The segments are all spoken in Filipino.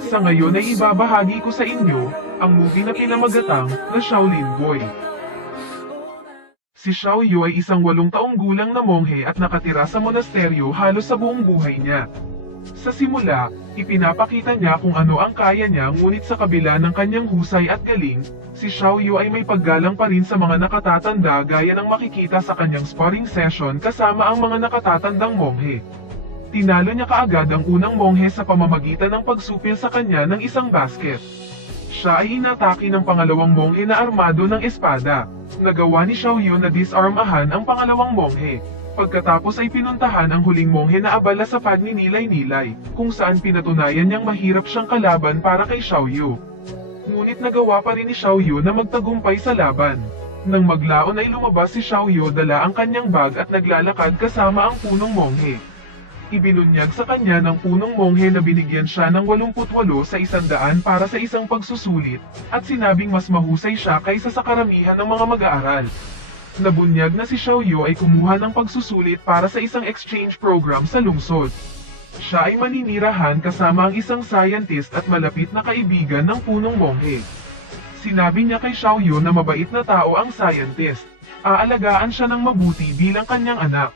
Sa ngayon ay ibabahagi ko sa inyo ang movie na pinamagatang na Shaolin Boy. Si Xiao Yu ay isang 8 taong gulang na monghe at nakatira sa monasteryo halos sa buong buhay niya. Sa simula, ipinapakita niya kung ano ang kaya niya, ngunit sa kabila ng kanyang husay at galing, si Xiao Yu ay may paggalang pa rin sa mga nakatatanda gaya ng makikita sa kanyang sparring session kasama ang mga nakatatandang monghe. Tinalo niya kaagad ang unang monghe sa pamamagitan ng pagsupil sa kanya ng isang basket. Siya ay inatake ng pangalawang monghe na armado ng espada. Nagawa ni Xiao Yu na disarmahan ang pangalawang monghe. Pagkatapos ay pinuntahan ang huling monghe na abala sa pagninilay-nilay, kung saan pinatunayan niyang mahirap siyang kalaban para kay Xiao Yu. Ngunit nagawa pa rin ni Xiao Yu na magtagumpay sa laban. Nang maglaon ay lumabas si Xiao Yu, dala ang kanyang bag at naglalakad kasama ang punong monghe. Ibinunyag sa kanya ng punong monghe na binigyan siya ng 88 sa 100 para sa isang pagsusulit, at sinabing mas mahusay siya kaysa sa karamihan ng mga mag-aaral. Nabunyag na si Xiao Yu ay kumuha ng pagsusulit para sa isang exchange program sa lungsod. Siya ay maninirahan kasama ang isang scientist at malapit na kaibigan ng punong monghe. Sinabi niya kay Xiao Yu na mabait na tao ang scientist. Aalagaan siya ng mabuti bilang kanyang anak.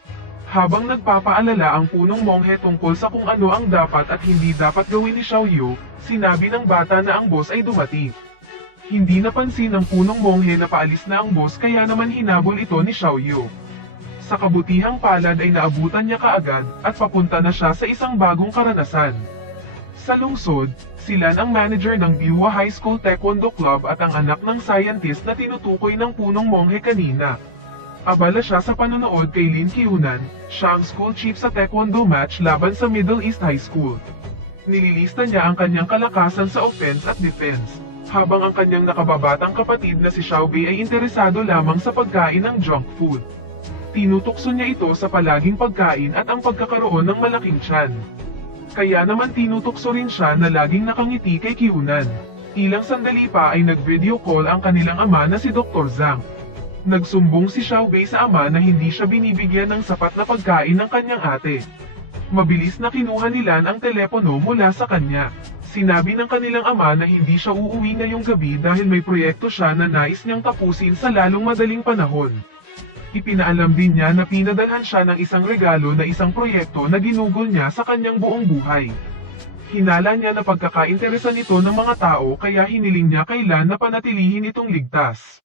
Habang nagpapaalala ang punong monghe tungkol sa kung ano ang dapat at hindi dapat gawin ni Xiao Yu, sinabi ng bata na ang boss ay dumating. Hindi napansin ng punong monghe na paalis na ang boss, kaya naman hinabol ito ni Xiao Yu. Sa kabutihang palad ay naabutan niya kaagad at papunta na siya sa isang bagong karanasan. Sa lungsod, sila ang manager ng Biwa High School Taekwondo Club at ang anak ng scientist na tinutukoy ng punong monghe kanina. Abala siya sa panonood kay Lin Qiunan, siya ang school chief sa taekwondo match laban sa Middle East High School. Nililista niya ang kanyang kalakasan sa offense at defense, habang ang kanyang nakababatang kapatid na si Xiao Bei ay interesado lamang sa pagkain ng junk food. Tinutukso niya ito sa palaging pagkain at ang pagkakaroon ng malaking tiyan. Kaya naman tinutukso rin siya na laging nakangiti kay Qiunan. Ilang sandali pa ay nag-video call ang kanilang ama na si Dr. Zhang. Nagsumbong si Xiao Bei sa ama na hindi siya binibigyan ng sapat na pagkain ng kanyang ate. Mabilis na kinuha nila ang telepono mula sa kanya. Sinabi ng kanilang ama na hindi siya uuwi ngayong gabi dahil may proyekto siya na nais niyang tapusin sa lalong madaling panahon. Ipinaalam din niya na pinadalhan siya ng isang regalo na isang proyekto na ginugol niya sa kanyang buong buhay. Hinala niya na pagkakainteresan ito ng mga tao, kaya hiniling niya kailan na panatilihin itong ligtas.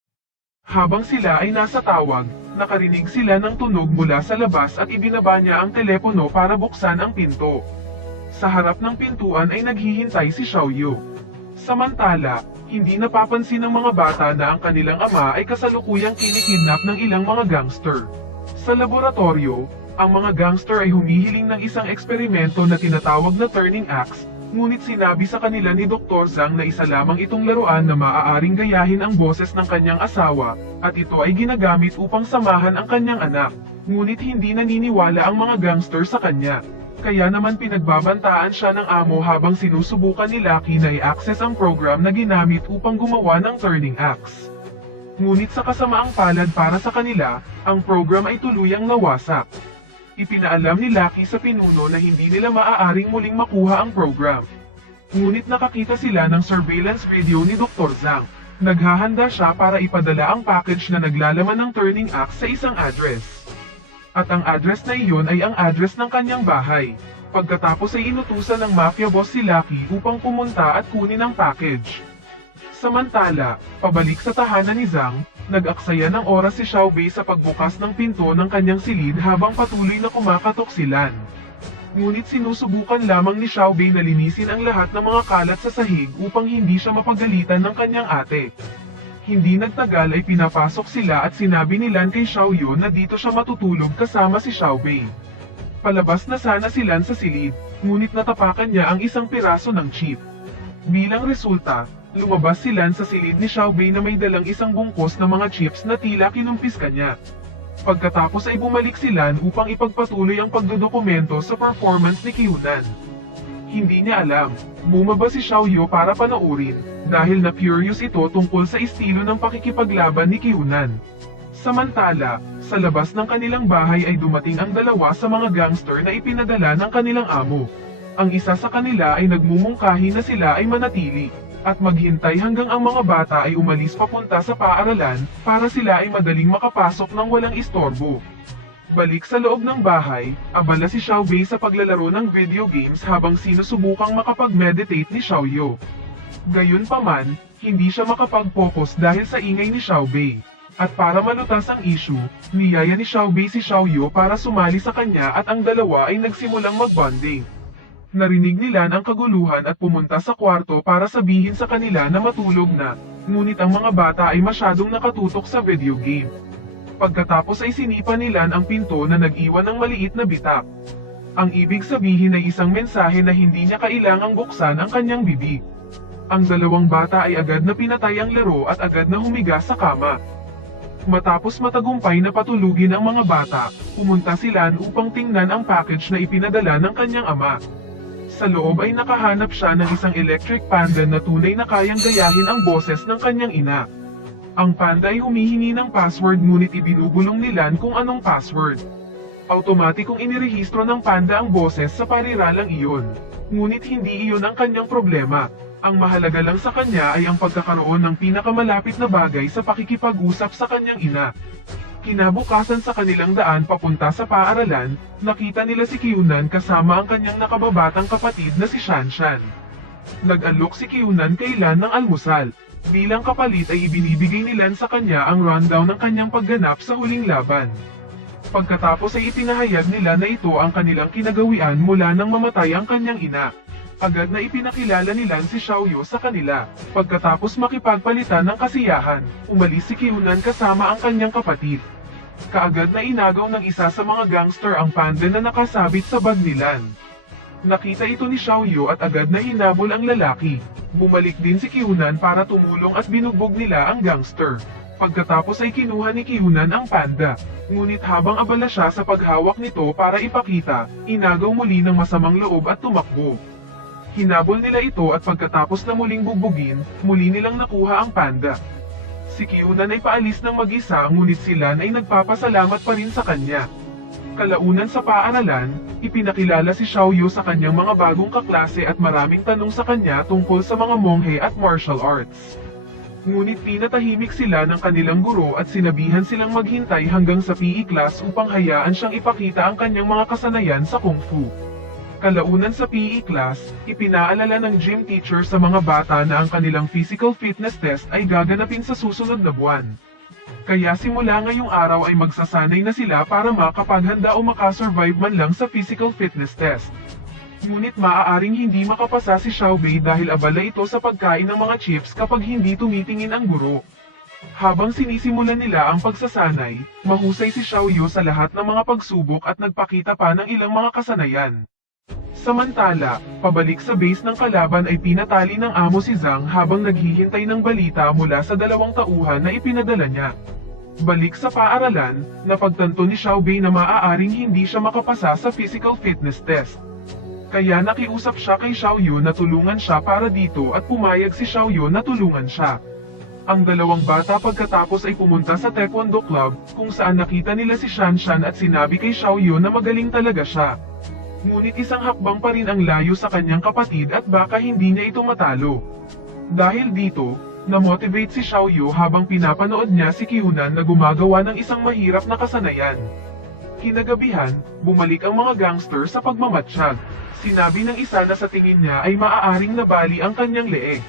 Habang sila ay nasa tawag, nakarinig sila ng tunog mula sa labas at ibinaba niya ang telepono para buksan ang pinto. Sa harap ng pintuan ay naghihintay si Xiao Yu. Samantala, hindi napapansin ng mga bata na ang kanilang ama ay kasalukuyang kinikidnap ng ilang mga gangster. Sa laboratorio, ang mga gangster ay humihiling ng isang eksperimento na tinatawag na turning axe, ngunit sinabi sa kanila ni Dr. Zhang na isa lamang itong laruan na maaaring gayahin ang boses ng kanyang asawa, at ito ay ginagamit upang samahan ang kanyang anak. Ngunit hindi naniniwala ang mga gangster sa kanya. Kaya naman pinagbabantaan siya ng amo habang sinusubukan ni Lucky na i-access ang program na ginamit upang gumawa ng turning axe. Ngunit sa kasamaang palad para sa kanila, ang program ay tuluyang nawasak. Ipinaalam ni Lucky sa pinuno na hindi nila maaaring muling makuha ang program. Ngunit nakakita sila ng surveillance video ni Dr. Zhang. Naghahanda siya para ipadala ang package na naglalaman ng turning axe sa isang address. At ang address na iyon ay ang address ng kanyang bahay. Pagkatapos ay inutusan ng mafia boss si Lucky upang pumunta at kunin ang package. Samantala, pabalik sa tahanan ni Zhang, nag-aksaya ng oras si Xiao Bei sa pagbukas ng pinto ng kanyang silid habang patuloy na kumakatok si Lan. Ngunit sinusubukan lamang ni Xiao Bei na linisin ang lahat ng mga kalat sa sahig upang hindi siya mapagalitan ng kanyang ate. Hindi nagtagal ay pinapasok sila at sinabi ni Lan kay Xiao Yu na dito siya matutulog kasama si Xiao Bei. Palabas na sana si Lan sa silid, ngunit natapakan niya ang isang piraso ng chip. Bilang resulta, lumabas si Lan sa silid ni Xiao Bei na may dalang isang bungkos na mga chips na tila kinumpis kanya. Pagkatapos ay bumalik si Lan upang ipagpatuloy ang pagdodokumento sa performance ni Qiunan. Hindi niya alam, bumaba si Xiao Yu para panoorin, dahil na-curious ito tungkol sa estilo ng pakikipaglaban ni Qiunan. Samantala, sa labas ng kanilang bahay ay dumating ang dalawa sa mga gangster na ipinadala ng kanilang amo. Ang isa sa kanila ay nagmumungkahi na sila ay manatili at maghintay hanggang ang mga bata ay umalis papunta sa paaralan para sila ay madaling makapasok ng walang istorbo. Balik sa loob ng bahay, abala si Xiaobei sa paglalaro ng video games habang sinusubukang makapag-meditate ni Xiaoyu. Gayunpaman, hindi siya makapag-focus dahil sa ingay ni Xiaobei. At para malutas ang issue, niyaya ni Xiaobei si Xiaoyu para sumali sa kanya at ang dalawa ay nagsimulang mag-bonding. Narinig nila ang kaguluhan at pumunta sa kwarto para sabihin sa kanila na matulog na, ngunit ang mga bata ay masyadong nakatutok sa video game. Pagkatapos ay sinipa nila ang pinto na nag-iwan ng maliit na bitak. Ang ibig sabihin ay isang mensahe na hindi niya kailangang buksan ang kanyang bibig. Ang dalawang bata ay agad na pinatay ang laro at agad na humiga sa kama. Matapos matagumpay na patulugin ang mga bata, pumunta sila upang tingnan ang package na ipinadala ng kanyang ama. Sa loob ay nakahanap siya ng isang electric panda na tunay na kayang gayahin ang boses ng kanyang ina. Ang panda ay humihingi ng password ngunit ibinubulong nila kung anong password. Automatikong inirehistro ng panda ang boses sa pariralang iyon. Ngunit hindi iyon ang kanyang problema. Ang mahalaga lang sa kanya ay ang pagkakaroon ng pinakamalapit na bagay sa pakikipag-usap sa kanyang ina. Kinabukasan sa kanilang daan papunta sa paaralan, nakita nila si Kyunan kasama ang kanyang nakababatang kapatid na si Shanshan. Nag-alok si Kyunan kailan ng almusal. Bilang kapalit ay ibinibigay nila sa kanya ang rundown ng kanyang pagganap sa huling laban. Pagkatapos ay itinahayag nila na ito ang kanilang kinagawian mula nang mamatay ang kanyang ina. Agad na ipinakilala nila si Xiaoyu sa kanila. Pagkatapos makipagpalitan ng kasiyahan, umalis si Kyunan kasama ang kanyang kapatid. Kaagad na inagaw ng isa sa mga gangster ang panda na nakasabit sa bag nila. Nakita ito ni Xiaoyu at agad na hinabol ang lalaki. Bumalik din si Kyunan para tumulong at binugbog nila ang gangster. Pagkatapos ay kinuha ni Kyunan ang panda. Ngunit habang abala siya sa paghawak nito para ipakita, inagaw muli ng masamang loob at tumakbo. Hinabol nila ito at pagkatapos na muling bugbugin, muli nilang nakuha ang panda. Si Kyunan ay paalis ng mag-isa ngunit sila ay nagpapasalamat pa rin sa kanya. Kalaunan sa paaralan, ipinakilala si Xiaoyu sa kanyang mga bagong kaklase at maraming tanong sa kanya tungkol sa mga monghe at martial arts. Ngunit pinatahimik sila ng kanilang guro at sinabihan silang maghintay hanggang sa PE class upang hayaan siyang ipakita ang kanyang mga kasanayan sa Kung Fu. Kalaunan sa PE class, ipinaalala ng gym teacher sa mga bata na ang kanilang physical fitness test ay gaganapin sa susunod na buwan. Kaya simula ngayong araw ay magsasanay na sila para makapaghanda o makasurvive man lang sa physical fitness test. Ngunit maaaring hindi makapasa si Xiaobei dahil abala ito sa pagkain ng mga chips kapag hindi tumitingin ang guro. Habang sinisimulan nila ang pagsasanay, mahusay si Xiaoyu sa lahat ng mga pagsubok at nagpakita pa ng ilang mga kasanayan. Samantala, pabalik sa base ng kalaban ay pinatali ng amo si Zhang habang naghihintay ng balita mula sa dalawang tauhan na ipinadala niya. Balik sa paaralan, napagtanto ni Xiaobei na maaaring hindi siya makapasa sa physical fitness test. Kaya nakiusap siya kay Xiaoyu na tulungan siya para dito at pumayag si Xiaoyu na tulungan siya. Ang dalawang bata pagkatapos ay pumunta sa Taekwondo Club kung saan nakita nila si Shanshan at sinabi kay Xiaoyu na magaling talaga siya. Ngunit isang hakbang pa rin ang layo sa kanyang kapatid at baka hindi niya ito matalo. Dahil dito, na-motivate si Xiaoyu habang pinapanood niya si Kyunan na gumagawa ng isang mahirap na kasanayan. Kinagabihan, bumalik ang mga gangster sa pagmamatsyag. Sinabi ng isa na sa tingin niya ay maaaring nabali ang kanyang leeg.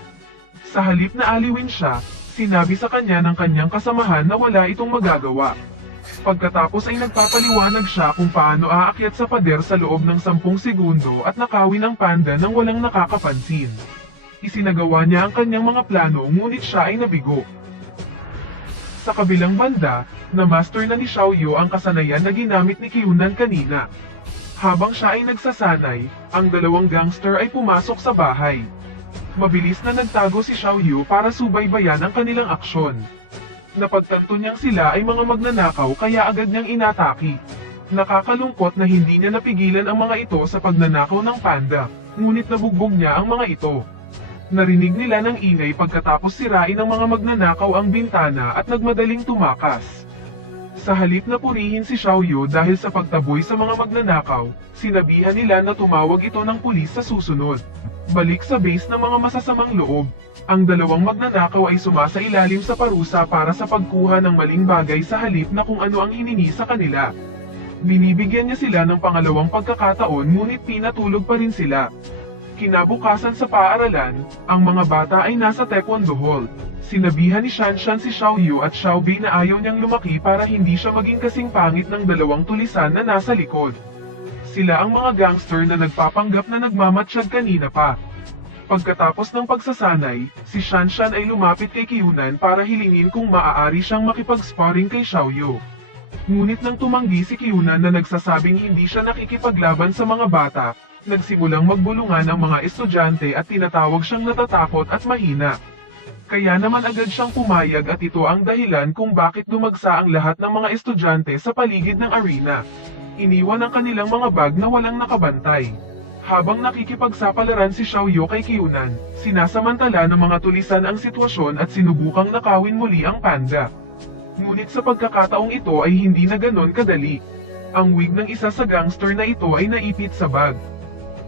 Sa halip na aliwin siya, sinabi sa kanya ng kanyang kasamahan na wala itong magagawa. Pagkatapos ay nagpapaliwanag siya kung paano aakyat sa pader sa loob ng 10 segundo at nakawin ang panda nang walang nakakapansin. Isinagawa niya ang kanyang mga plano ngunit siya ay nabigo. Sa kabilang banda, na-master na ni Xiaoyu ang kasanayan na ginamit ni Kyunan kanina. Habang siya ay nagsasanay, ang dalawang gangster ay pumasok sa bahay. Mabilis na nagtago si Xiaoyu para subaybayan ang kanilang aksyon. Napagtanto niyang sila ay mga magnanakaw kaya agad niyang inatake. Nakakalungkot na hindi niya napigilan ang mga ito sa pagnanakaw ng panda, ngunit nabugbog niya ang mga ito. Narinig nila ng ingay pagkatapos sirain ng mga magnanakaw ang bintana at nagmadaling tumakas. Sa halip na purihin si Xiaoyu dahil sa pagtaboy sa mga magnanakaw, sinabihan nila na tumawag ito ng pulis sa susunod. Balik sa base ng mga masasamang loob, ang dalawang magnanakaw ay sumasailalim sa parusa para sa pagkuha ng maling bagay sa halip na kung ano ang hiningi sa kanila. Binibigyan niya sila ng pangalawang pagkakataon ngunit pinatulog pa rin sila. Kinabukasan sa paaralan, ang mga bata ay nasa Taekwondo Hall. Sinabihan ni Shanshan si Xiaoyu at Xiaobei na ayaw niyang lumaki para hindi siya maging kasing pangit ng dalawang tulisan na nasa likod. Sila ang mga gangster na nagpapanggap na nagmamatsyag kanina pa. Pagkatapos ng pagsasanay, si Shanshan ay lumapit kay Kyunan para hilingin kung maaari siyang makipag-sparring kay Xiaoyu. Ngunit nang tumanggi si Kyunan na nagsasabing hindi siya nakikipaglaban sa mga bata, nagsimulang magbulungan ang mga estudyante at tinatawag siyang natatakot at mahina. Kaya naman agad siyang pumayag at ito ang dahilan kung bakit dumagsa ang lahat ng mga estudyante sa paligid ng arena. Iniwan ang kanilang mga bag na walang nakabantay. Habang nakikipagsapalaran si Xiaoyu kay Kyunan, sinasamantala ng mga tulisan ang sitwasyon at sinubukang nakawin muli ang panda. Ngunit sa pagkakataong ito ay hindi na ganon kadali. Ang wig ng isa sa gangster na ito ay naipit sa bag.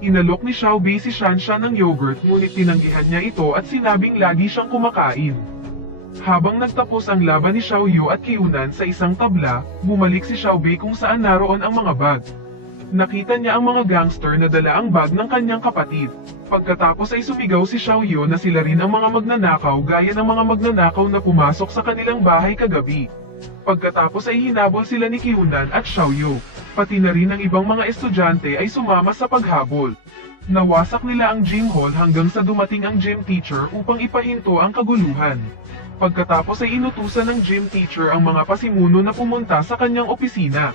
Inalok ni Xiaobei si Shanshan ng yogurt ngunit tinanggihan niya ito at sinabing lagi siyang kumakain. Habang nagtapos ang laban ni Xiaoyu at Kyunan sa isang tabla, bumalik si Xiaobei kung saan naroon ang mga bag. Nakita niya ang mga gangster na dala ang bag ng kanyang kapatid. Pagkatapos ay sumigaw si Xiaoyu na sila rin ang mga magnanakaw gaya ng mga magnanakaw na pumasok sa kanilang bahay kagabi. Pagkatapos ay hinabol sila ni Kyunan at Xiaoyu. Pati na rin ang ibang mga estudyante ay sumama sa paghabol. Nawasak nila ang gym hall hanggang sa dumating ang gym teacher upang ipahinto ang kaguluhan. Pagkatapos ay inutusan ng gym teacher ang mga pasimuno na pumunta sa kanyang opisina.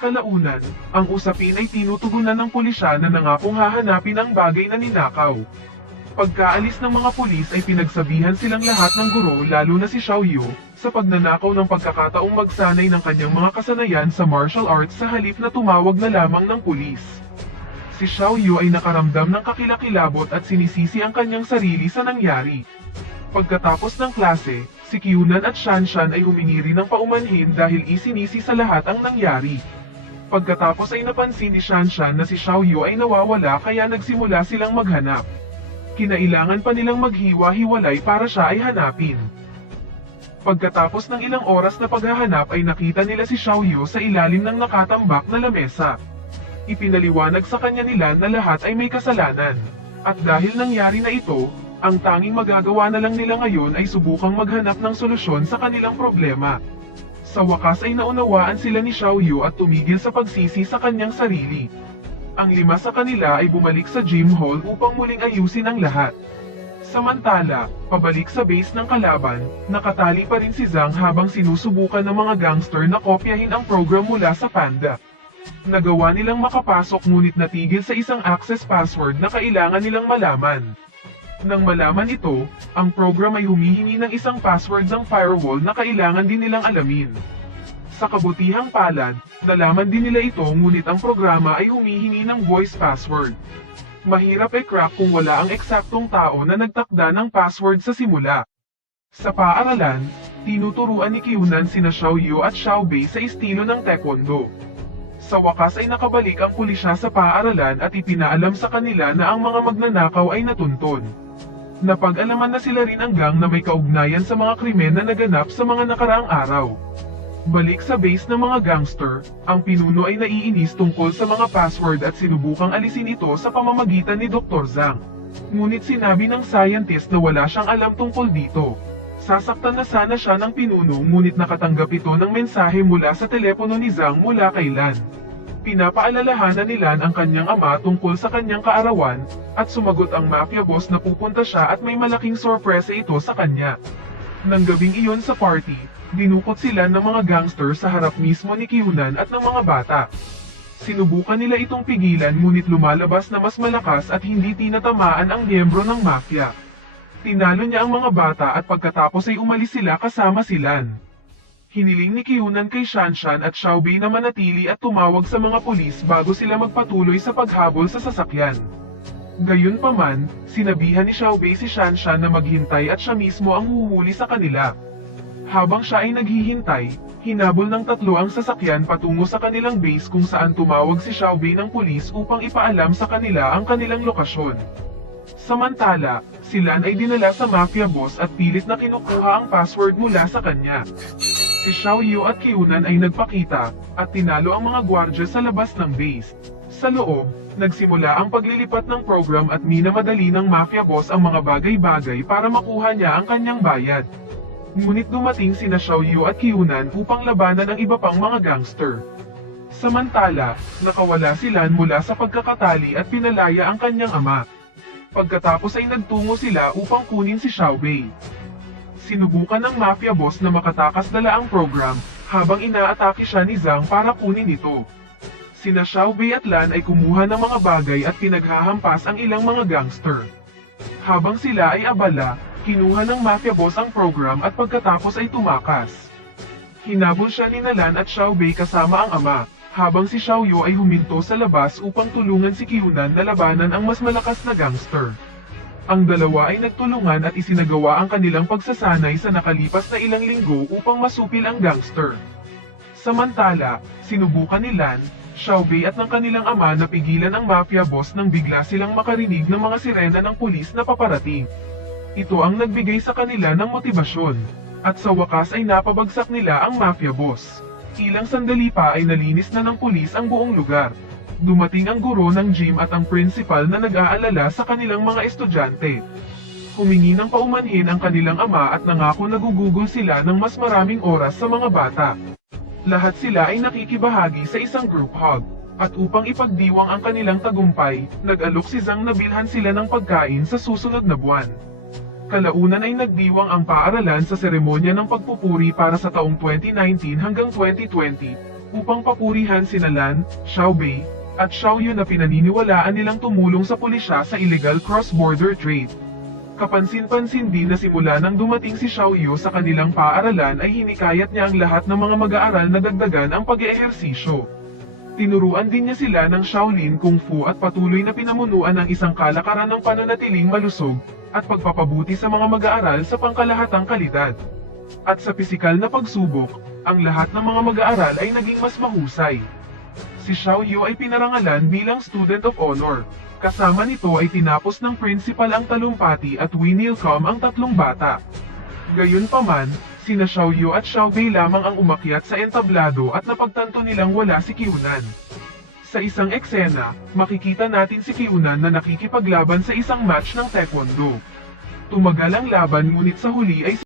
Kalaunan, ang usapin ay tinutugunan ng pulisya na nangakong hahanapin ang bagay na ninakaw. Pagkaalis ng mga pulis ay pinagsabihan silang lahat ng guro lalo na si Xiaoyu sa pagnanakaw ng pagkakataong magsanay ng kanyang mga kasanayan sa martial arts sa halip na tumawag na lamang ng pulis. Si Xiaoyu ay nakaramdam ng kakilakilabot at sinisisi ang kanyang sarili sa nangyari. Pagkatapos ng klase, si Kyunan at Shanshan ay humingi rin ng paumanhin dahil isinisi sa lahat ang nangyari. Pagkatapos ay napansin ni Shanshan na si Xiaoyu ay nawawala kaya nagsimula silang maghanap. Kinailangan pa nilang maghiwa-hiwalay para siya ay hanapin. Pagkatapos ng ilang oras na paghahanap ay nakita nila si Xiaoyu sa ilalim ng nakatambak na lamesa. Ipinaliwanag sa kanya nila na lahat ay may kasalanan. At dahil nangyari na ito, ang tanging magagawa na lang nila ngayon ay subukang maghanap ng solusyon sa kanilang problema. Sa wakas ay naunawaan sila ni Xiaoyu at tumigil sa pagsisi sa kanyang sarili. Ang lima sa kanila ay bumalik sa gym hall upang muling ayusin ang lahat. Samantala, pabalik sa base ng kalaban, nakatali pa rin si Zhang habang sinusubukan ng mga gangster na kopyahin ang program mula sa Panda. Nagawa nilang makapasok ngunit natigil sa isang access password na kailangan nilang malaman. Nang malaman ito, ang program ay humihingi ng isang password ng firewall na kailangan din nilang alamin. Sa kabutihang palad, nalaman din nila ito ngunit ang programa ay humihingi ng voice password. Mahirap i-crack kung wala ang eksaktong tao na nagtakda ng password sa simula. Sa paaralan, tinuturuan ni Kyunan sina Xiaoyu at Xiaobei sa estilo ng Taekwondo. Sa wakas ay nakabalik ang pulisya sa paaralan at ipinaalam sa kanila na ang mga magnanakaw ay natuntun. Napag-alaman na sila rin ang gang na may kaugnayan sa mga krimen na naganap sa mga nakaraang araw. Balik sa base ng mga gangster, ang pinuno ay naiinis tungkol sa mga password at sinubukang alisin ito sa pamamagitan ni Dr. Zhang. Ngunit sinabi ng scientist na wala siyang alam tungkol dito. Sasaktan na sana siya ng pinuno ngunit nakatanggap ito ng mensahe mula sa telepono ni Zhang mula kay Lan. Pinapaalalahanan ni Lan ang kanyang ama tungkol sa kanyang kaarawan, at sumagot ang mafia boss na pupunta siya at may malaking sorpresa ito sa kanya. Nang gabing iyon sa party, dinukot sila ng mga gangster sa harap mismo ni Kyunan at ng mga bata. Sinubukan nila itong pigilan ngunit lumalabas na mas malakas at hindi tinatamaan ang miyembro ng mafia. Tinalo niya ang mga bata at pagkatapos ay umalis sila kasama si Lan. Hiniling ni Kyunan kay Shanshan at Xiaobei na manatili at tumawag sa mga pulis bago sila magpatuloy sa paghabol sa sasakyan. Gayunpaman, sinabihan ni Xiaobei si Shanshan na maghintay at siya mismo ang huhuli sa kanila. Habang siya ay naghihintay, hinabol ng tatlo ang sasakyan patungo sa kanilang base kung saan tumawag si Xiaobei ng pulis upang ipaalam sa kanila ang kanilang lokasyon. Samantala, si Lan ay dinala sa mafia boss at pilit na kinukuha ang password mula sa kanya. Si Xiaoyu at Kyunan ay nagpakita, at tinalo ang mga gwardya sa labas ng base. Sa loob, nagsimula ang paglilipat ng program at minamadali ng mafia boss ang mga bagay-bagay para makuha niya ang kanyang bayad. Ngunit dumating sina Xiaoyu at Kyunan upang labanan ang iba pang mga gangster. Samantala, nakawala si Lan mula sa pagkakatali at pinalaya ang kanyang ama. Pagkatapos ay nagtungo sila upang kunin si Xiaobei. Sinubukan ng mafia boss na makatakas dala ang program, habang inaatake siya ni Zhang para kunin ito. Sina Xiaobei at Lan ay kumuha ng mga bagay at pinaghahampas ang ilang mga gangster. Habang sila ay abala, kinuha ng mafia boss ang program at pagkatapos ay tumakas. Hinabol siya ni Lan at Xiaobei kasama ang ama, habang si Xiaoyu ay huminto sa labas upang tulungan si Kyunan na labanan ang mas malakas na gangster. Ang dalawa ay nagtulungan at isinagawa ang kanilang pagsasanay sa nakalipas na ilang linggo upang masupil ang gangster. Samantala, sinubukan ni Lan, Xiaobei at ng kanilang ama na pigilan ang mafia boss nang bigla silang makarinig ng mga sirena ng pulis na paparating. Ito ang nagbigay sa kanila ng motibasyon, at sa wakas ay napabagsak nila ang mafia boss. Ilang sandali pa ay nalinis na ng pulis ang buong lugar. Dumating ang guro ng gym at ang principal na nag-aalala sa kanilang mga estudyante. Humingi ng paumanhin ang kanilang ama at nangako na gugugol sila ng mas maraming oras sa mga bata. Lahat sila ay nakikibahagi sa isang group hug, at upang ipagdiwang ang kanilang tagumpay, nag-alok si Zhang na bilhan sila ng pagkain sa susunod na buwan. Kalaunan ay nagdiwang ang paaralan sa seremonya ng pagpupuri para sa taong 2019 hanggang 2020, upang papurihan sina Lan, Xiaobei, at Xiaoyu na pinaniniwalaan nilang tumulong sa pulisya sa illegal cross-border trade. Kapansin-pansin din na simula nang dumating si Xiaoyu sa kanilang paaralan ay hinikayat niya ang lahat ng mga mag-aaral na dagdagan ang pag-eehersisyo. Tinuruan din niya sila ng Shaolin Kung Fu at patuloy na pinamunuan ng isang kalakaran ng pananatiling malusog at pagpapabuti sa mga mag-aaral sa pangkalahatang kalidad. At sa pisikal na pagsubok, ang lahat ng mga mag-aaral ay naging mas mahusay. Si Xiaoyu ay pinarangalan bilang Student of Honor. Kasama nito ay tinapos ng principal ang talumpati at winilcome ang tatlong bata. Gayunpaman, sina Xiaoyu at Xiaobei lamang ang umakyat sa entablado at napagtanto nilang wala si Kyunan. Sa isang eksena, makikita natin si Kyunan na nakikipaglaban sa isang match ng taekwondo. Tumagal ang laban ngunit sa huli ay